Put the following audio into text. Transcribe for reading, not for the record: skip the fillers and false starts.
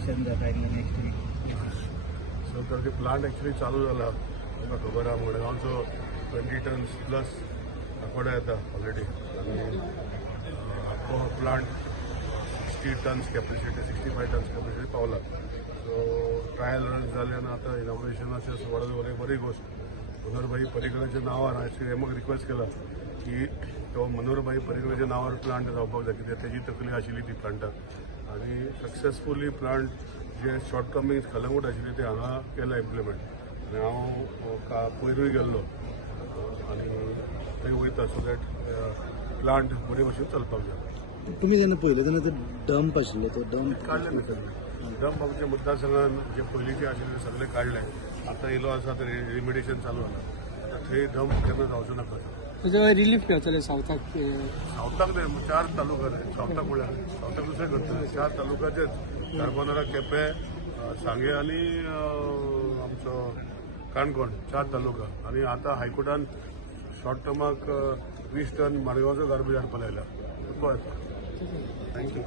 Inauguration जाता next weak. So तर ते प्लांट ॲक्च्युली चालू झाला म्हाका खबर आहा मडगांवचो 20 टन्स प्लस आंकोड्या येता ऑलरेडी आनी आख्खो plant 60 tons capacity 65 tons capacity पावला. सो ट्रायल रन जाले आनी आतां इनॉग्रेशनाचे सुवाळो दवरले बरी गोष्ट. मनोहरभाई पर्रीकराच्या नांवार ॲक्च्युली हांवें रिक्वेस्ट केला की तो मनोहरभाई पर्रीकराच्या नांवार प्लांट जावपाक जाय कित्याक तेजी तकली आशिल्ली ती प्लांटाक आनी सक्सेसफुली प्लांट जे शॉर्टकमिंग्स कलंगूट आशिल्ले ते हांगा केला इम्प्लिमेंट. आनी हांव पयरूय गेल्लो आनी थंय वयता सो दॅट प्लांट बरे भशेन चलपाक जाय. तुम्ही जेन्ना पळयले तेन्ना ते डंप आशिल्ले तो डंप काडले ना सगळे डंप आमच्या मतदारसंघान जे पयलींचे आशिल्ले ते सगळे काडले. आतां येयलो आसा ते रिमिडिएशन चालू जाला. थंय डंप केन्ना जावचो नाका. त्याच्यावर रिलीफ मेळटले सावथाक. सावथाक न्हय 4 तालुका न्हय सावथाक म्हळ्यार सावथाक दुसरे करतले 4 तालुक्याचेच कार्बोनारा केपें सांगे आनी आमचो काणकोण 4 तालुका. आनी आतां हायकोर्टान शॉर्ट टर्माक 20 टन मडगांवचो गार्बेज हाडपा लायला. थँक्यू.